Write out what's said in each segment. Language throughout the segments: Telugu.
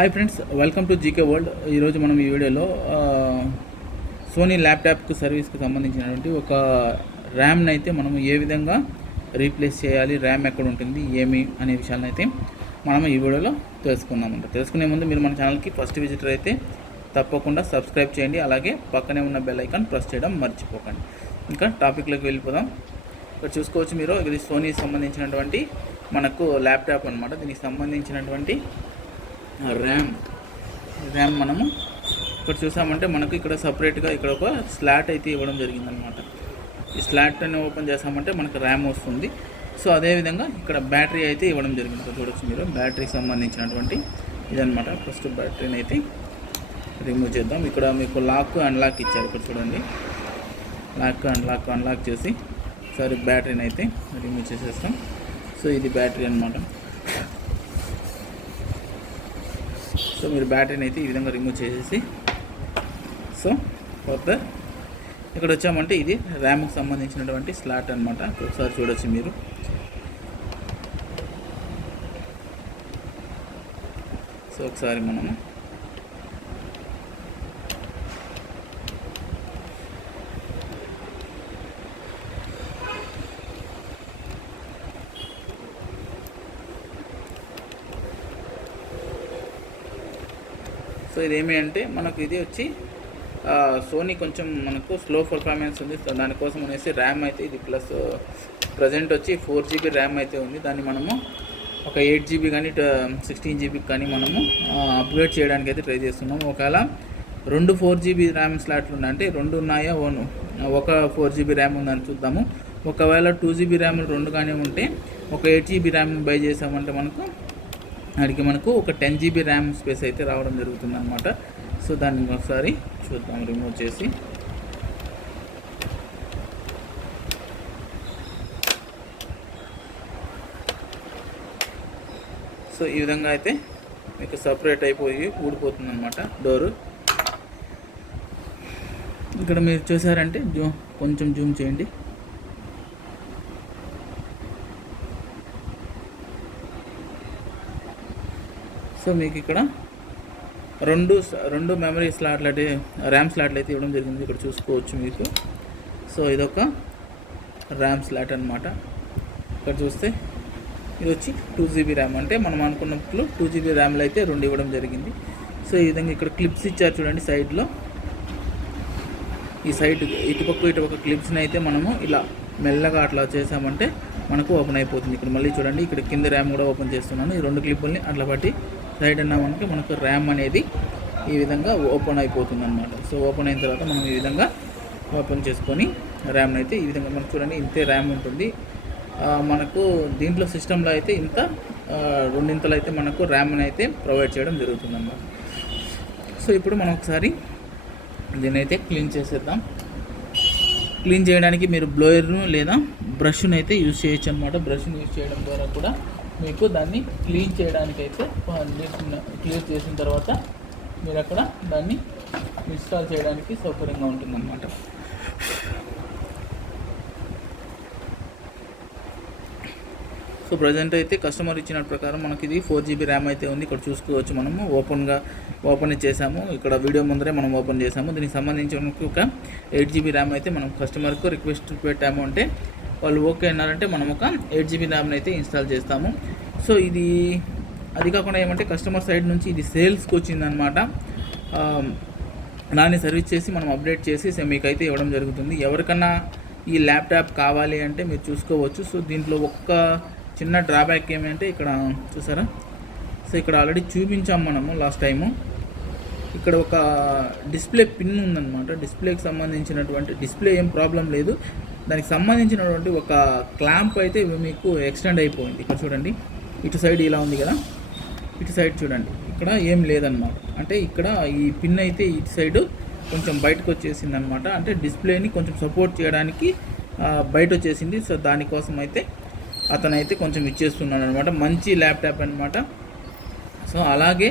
Hi friends, welcome to GK world. ఈరోజు మనం ఈ వీడియోలో సోనీ ల్యాప్టాప్కి సర్వీస్కి సంబంధించినటువంటి ఒక ర్యామ్ని అయితే మనం ఏ విధంగా రీప్లేస్ చేయాలి, ర్యామ్ ఎక్కడ ఉంటుంది, ఏమి అనే విషయాలను అయితే మనం ఈ వీడియోలో తెలుసుకుందామంట. తెలుసుకునే ముందు మీరు మన ఛానల్కి ఫస్ట్ విజిటర్ అయితే తప్పకుండా సబ్స్క్రైబ్ చేయండి, అలాగే పక్కనే ఉన్న బెల్ ఐకాన్ ప్రెస్ చేయడం మర్చిపోకండి. ఇంకా టాపిక్లోకి వెళ్ళిపోదాం. ఇక్కడ చూసుకోవచ్చు మీరు, ఇది సోనీకి సంబంధించినటువంటి మనకు ల్యాప్టాప్ అనమాట. దీనికి సంబంధించినటువంటి ర్యామ్ మనము ఇక్కడ చూసామంటే మనకు ఇక్కడ సపరేట్గా ఇక్కడ ఒక స్లాట్ అయితే ఇవ్వడం జరిగిందనమాట. ఈ స్లాట్ని ఓపెన్ చేసామంటే మనకు ర్యామ్ వస్తుంది. సో అదేవిధంగా ఇక్కడ బ్యాటరీ అయితే ఇవ్వడం జరిగింది. చూడొచ్చు మీరు, బ్యాటరీకి సంబంధించినటువంటి ఇదనమాట. ఫస్ట్ బ్యాటరీని అయితే రిమూవ్ చేద్దాం. ఇక్కడ మీకు లాక్ అన్లాక్ ఇచ్చారు. ఇక్కడ చూడండి, అన్లాక్ చేసి ఒకసారి బ్యాటరీని అయితే రిమూవ్ చేసేస్తాం. సో ఇది బ్యాటరీ అనమాట. సో మీరు బ్యాటరీని అయితే ఈ విధంగా రిమూవ్ చేసేసి, సో ఫర్దర్ ఇక్కడ వచ్చామంటే ఇది ర్యామ్కి సంబంధించినటువంటి స్లాట్ అనమాట. ఒకసారి చూడొచ్చు మీరు. సో ఒకసారి మనము సో ఇదేమి అంటే మనకు ఇది వచ్చి సోనీ కొంచెం మనకు స్లో పర్ఫార్మెన్స్ ఉంది. సో దానికోసం అనేసి ర్యామ్ అయితే ఇది ప్లస్ ప్రజెంట్ వచ్చి 4GB ర్యామ్ అయితే ఉంది. దాన్ని మనము ఒక 8GB కానీ 16GB కానీ మనము అప్గ్రేడ్ చేయడానికి అయితే ట్రై చేస్తున్నాము. ఒకవేళ 2 4GB ర్యామ్ స్లాట్లు ఉన్నాయి అంటే 2 ఉన్నాయా, ఒక 4GB ర్యామ్ ఉందని చూద్దాము. ఒకవేళ 2GB ర్యామ్ 2 కానీ ఉంటే ఒక 8GB ర్యామ్ బై చేసామంటే మనకు ఒక 10GB ర్యామ్ స్పేస్ అయితే రావడం జరుగుతుంది అనమాట. సో దాన్ని ఒకసారి చూద్దాం రిమూవ్ చేసి. సో ఈ విధంగా అయితే మీకు సపరేట్ అయిపోయి ఊడిపోతుంది అనమాట డోరు. ఇక్కడ మీరు చూసారంటే కొంచెం జూమ్ చేయండి. సో మీకు ఇక్కడ రెండు మెమరీ స్లాట్లు అయితే ర్యామ్ స్లాట్లు అయితే ఇవ్వడం జరిగింది. ఇక్కడ చూసుకోవచ్చు మీకు. సో ఇదొక ర్యామ్ స్లాట్ అనమాట. ఇక్కడ చూస్తే ఇది వచ్చి 2GB ర్యామ్, అంటే మనం అనుకున్నట్లు 2GB ర్యామ్లు అయితే 2 ఇవ్వడం జరిగింది. సో ఈ విధంగా ఇక్కడ క్లిప్స్ ఇచ్చారు చూడండి సైడ్లో. ఈ సైడ్ ఇటుపక్క క్లిప్స్ని అయితే మనము ఇలా మెల్లగా అట్లా చేసామంటే మనకు ఓపెన్ అయిపోతుంది. ఇక్కడ మళ్ళీ చూడండి, ఇక్కడ కింద ర్యామ్ కూడా ఓపెన్ చేస్తున్నాను. ఈ 2 క్లిప్పుల్ని అట్లా బట్టి సైడ్ అన్నామంటే మనకు ర్యామ్ అనేది ఈ విధంగా ఓపెన్ అయిపోతుంది అనమాట. సో ఓపెన్ అయిన తర్వాత మనం ఈ విధంగా ఓపెన్ చేసుకొని ర్యామ్ని అయితే ఈ విధంగా మనకు చూడండి ఇంతే ర్యామ్ ఉంటుంది. మనకు దీంట్లో సిస్టంలో అయితే ఇంత 2 అయితే మనకు ర్యామ్ని అయితే ప్రొవైడ్ చేయడం జరుగుతుంది అన్నమాట. సో ఇప్పుడు మనం ఒకసారి దీన్ని అయితే క్లీన్ చేసేద్దాం. క్లీన్ చేయడానికి మీరు బ్లోయర్ను లేదా బ్రష్ను అయితే యూజ్ చేయొచ్చు అనమాట. బ్రష్ను యూజ్ చేయడం ద్వారా కూడా మీకు దాన్ని క్లీన్ చేయడానికి అయితే క్లియర్ చేసిన తర్వాత మీరు అక్కడ దాన్ని ఇన్స్టాల్ చేయడానికి సౌకర్యంగా ఉంటుందన్నమాట. సో ప్రజెంట్ అయితే కస్టమర్ ఇచ్చిన ప్రకారం మనకి ఇది 4GB ర్యామ్ అయితే ఉంది. ఇక్కడ చూసుకోవచ్చు, మనము ఓపెన్ చేసాము. ఇక్కడ వీడియో ముందరే మనం ఓపెన్ చేసాము. దీనికి సంబంధించి మనకు ఒక 8GB ర్యామ్ అయితే మనం కస్టమర్కు రిక్వెస్ట్ పెట్టాము. అంటే వాళ్ళు ఓకే అన్నారంటే మనం ఒక 8GB ర్యామ్ని అయితే ఇన్స్టాల్ చేస్తాము. సో అది కాకుండా ఏమంటే కస్టమర్ సైడ్ నుంచి ఇది సేల్స్కి వచ్చిందనమాట. దాన్ని సర్వీస్ చేసి మనం అప్డేట్ చేసి మీకు అయితే ఇవ్వడం జరుగుతుంది. ఎవరికన్నా ఈ ల్యాప్టాప్ కావాలి అంటే మీరు చూసుకోవచ్చు. సో దీంట్లో ఒక్క చిన్న డ్రాబ్యాక్ ఏమంటే ఇక్కడ చూసారా, సో ఇక్కడ ఆల్రెడీ చూపించాము మనము లాస్ట్ టైము. ఇక్కడ ఒక డిస్ప్లే పిన్ ఉందన్నమాట. డిస్ప్లేకి సంబంధించినటువంటి డిస్ప్లే ఏం ప్రాబ్లం లేదు, దానికి సంబంధించినటువంటి ఒక క్లాంప్ అయితే మీకు ఎక్స్టెండ్ అయిపోయింది. ఇక్కడ చూడండి, ఇటు సైడ్ ఇలా ఉంది కదా, ఇటు సైడ్ చూడండి ఇక్కడ ఏం లేదన్నమాట. అంటే ఇక్కడ ఈ పిన్ అయితే ఇటు సైడ్ కొంచెం బయటకు వచ్చేసింది అనమాట. అంటే డిస్ప్లేని కొంచెం సపోర్ట్ చేయడానికి బయట వచ్చేసింది. సో దానికోసం అయితే అతనైతే కొంచెం ఇచ్చేస్తున్నాడు అనమాట. మంచి ల్యాప్టాప్ అనమాట. సో అలాగే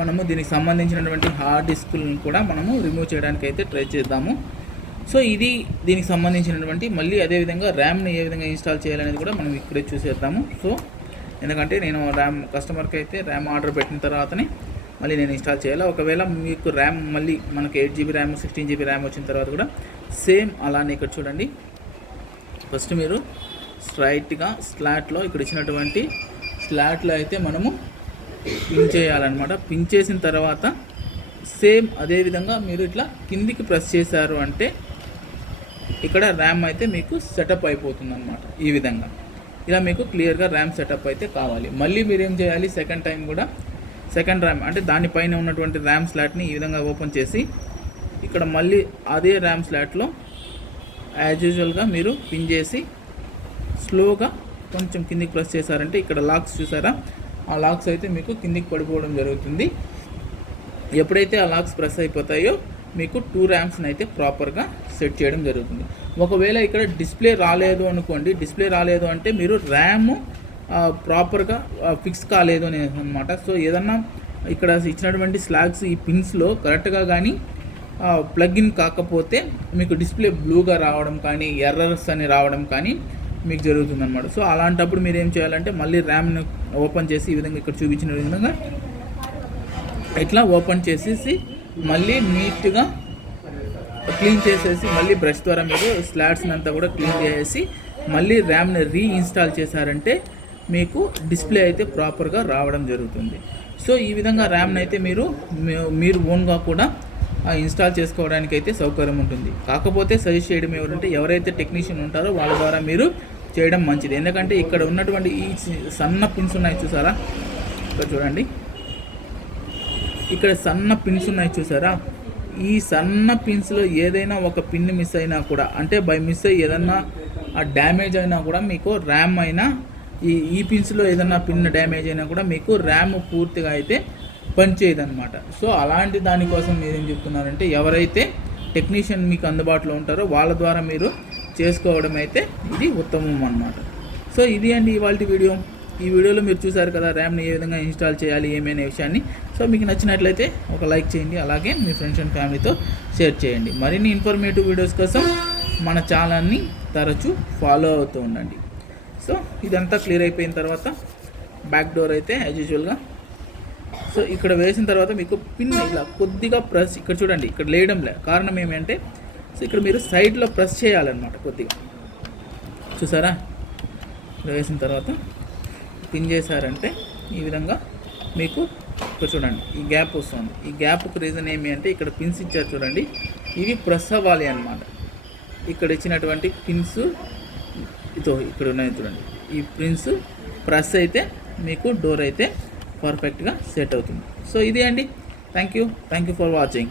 మనము దీనికి సంబంధించినటువంటి హార్డ్ డిస్క్లను కూడా మనము రిమూవ్ చేయడానికి అయితే ట్రై చేద్దాము. సో ఇది దీనికి సంబంధించినటువంటి మళ్ళీ అదేవిధంగా ర్యామ్ని ఏ విధంగా ఇన్స్టాల్ చేయాలనేది కూడా మనం ఇక్కడే చూసేద్దాము. సో ఎందుకంటే నేను కస్టమర్కి అయితే ర్యామ్ ఆర్డర్ పెట్టిన తర్వాతనే మళ్ళీ నేను ఇన్స్టాల్ చేయాలి. ఒకవేళ మీకు ర్యామ్ మళ్ళీ మనకి 8 GB ర్యామ్ 16 GB ర్యామ్ వచ్చిన తర్వాత కూడా సేమ్ అలానే ఇక్కడ చూడండి. ఫస్ట్ మీరు స్ట్రైట్గా స్లాట్లో ఇక్కడ ఇచ్చినటువంటి స్లాట్లో అయితే మనము పిన్ చేయాలన్నమాట. పిన్ చేసిన తర్వాత సేమ్ అదేవిధంగా మీరు ఇట్లా కిందికి ప్రెస్ చేశారు అంటే ఇక్కడ ర్యామ్ అయితే మీకు సెటప్ అయిపోతుంది అన్నమాట. ఈ విధంగా ఇలా మీకు క్లియర్గా ర్యామ్ సెటప్ అయితే కావాలి. మళ్ళీ మీరు ఏం చేయాలి, సెకండ్ టైం కూడా సెకండ్ ర్యామ్ అంటే దానిపైన ఉన్నటువంటి ర్యామ్ స్లాట్ని ఈ విధంగా ఓపెన్ చేసి ఇక్కడ మళ్ళీ అదే ర్యామ్ స్లాట్లో యాజ్ యూజువల్గా మీరు పిన్ చేసి స్లోగా కొంచెం కిందికి ప్రెస్ చేశారంటే ఇక్కడ లాక్స్ చూసారా, ఆ లాక్స్ అయితే మీకు కిందికి పడిపోవడం జరుగుతుంది. ఎప్పుడైతే ఆ లాక్స్ ప్రెస్ అయిపోతాయో మీకు 2 ర్యామ్స్ని అయితే ప్రాపర్గా సెట్ చేయడం జరుగుతుంది. ఒకవేళ ఇక్కడ డిస్ప్లే రాలేదు అనుకోండి, డిస్ప్లే రాలేదు అంటే మీరు ర్యామ్ ప్రాపర్గా ఫిక్స్ కాలేదు అని అనమాట. సో ఏదన్నా ఇక్కడ ఇచ్చినటువంటి స్లాగ్స్ ఈ పిన్స్లో కరెక్ట్గా కానీ ప్లగ్ ఇన్ కాకపోతే మీకు డిస్ప్లే బ్లూగా రావడం కానీ ఎర్రర్స్ అని రావడం కానీ మీకు జరుగుతుంది అనమాట. సో అలాంటప్పుడు మీరు ఏం చేయాలంటే మళ్ళీ ర్యామ్ను ఓపెన్ చేసి ఈ విధంగా ఇక్కడ చూపించిన విధంగా ఇట్లా ఓపెన్ చేసేసి మళ్ళీ నీట్గా క్లీన్ చేసేసి మళ్ళీ బ్రష్ ద్వారా మీరు స్లాట్స్ని అంతా కూడా క్లీన్ చేసేసి మళ్ళీ ర్యామ్ని రీఇన్స్టాల్ చేశారంటే మీకు డిస్ప్లే అయితే ప్రాపర్గా రావడం జరుగుతుంది. సో ఈ విధంగా ర్యామ్ని అయితే మీరు ఓన్గా కూడా ఇన్స్టాల్ చేసుకోవడానికి అయితే సౌకర్యం ఉంటుంది. కాకపోతే సజెస్ట్ చేయడం ఎవరంటే ఎవరైతే టెక్నీషియన్ ఉంటారో వాళ్ళ ద్వారా మీరు చేయడం మంచిది. ఎందుకంటే ఇక్కడ ఉన్నటువంటి ఈ సన్న పిన్స్ ఉన్నాయి చూసారా, ఇక్కడ చూడండి, ఇక్కడ సన్న పిన్స్ ఉన్నాయి చూసారా, ఈ సన్న పిన్స్లో ఏదైనా ఒక పిన్ మిస్ అయినా కూడా అంటే బై మిస్ అయ్యి ఏదన్నా డ్యామేజ్ అయినా కూడా మీకు ర్యామ్ అయినా ఈ పిన్స్లో ఏదన్నా పిన్ డ్యామేజ్ అయినా కూడా మీకు ర్యామ్ పూర్తిగా అయితే పనిచేయదన్నమాట. సో అలాంటి దానికోసం మీరేం చెప్తున్నారంటే ఎవరైతే టెక్నీషియన్ మీకు అందుబాటులో ఉంటారో వాళ్ళ ద్వారా మీరు చేసుకోవడం అయితే ఇది ఉత్తమం అన్నమాట. సో ఇది అండి ఇవాల్టి వీడియో. ఈ వీడియోలో మీరు చూసారు కదా ర్యామ్ని ఏ విధంగా ఇన్స్టాల్ చేయాలి ఏమైనా విషయాన్ని. సో మీకు నచ్చినట్లయితే ఒక లైక్ చేయండి, అలాగే మీ ఫ్రెండ్స్ అండ్ ఫ్యామిలీతో షేర్ చేయండి. మరిన్ని ఇన్ఫర్మేటివ్ వీడియోస్ కోసం మన ఛానల్ని తరచూ ఫాలో అవుతూ ఉండండి. సో ఇదంతా క్లియర్ అయిపోయిన తర్వాత బ్యాక్ డోర్ అయితే యాజ్ యూజువల్గా సో ఇక్కడ వేసిన తర్వాత మీకు పిన్ ఇలా కొద్దిగా ప్రెస్ ఇక్కడ చూడండి, ఇక్కడ లేయడం కారణం ఏమంటే సో ఇక్కడ మీరు సైడ్లో ప్రెస్ చేయాలన్నమాట కొద్దిగా. చూసారా, ఇక్కడ వేసిన తర్వాత పిన్ చేశారంటే ఈ విధంగా మీకు ఇక్కడ చూడండి ఈ గ్యాప్ వస్తుంది. ఈ గ్యాప్కి రీజన్ ఏమి అంటే ఇక్కడ పిన్స్ ఇచ్చారు చూడండి, ఇవి ప్రెస్ అవ్వాలి అన్నమాట. ఇక్కడ ఇచ్చినటువంటి పిన్స్ ఇక్కడ ఉన్నాయి చూడండి, ఈ పిన్స్ ప్రెస్ అయితే మీకు డోర్ అయితే పర్ఫెక్ట్గా సెట్ అవుతుంది. సో ఇది అండి. Thank you for watching.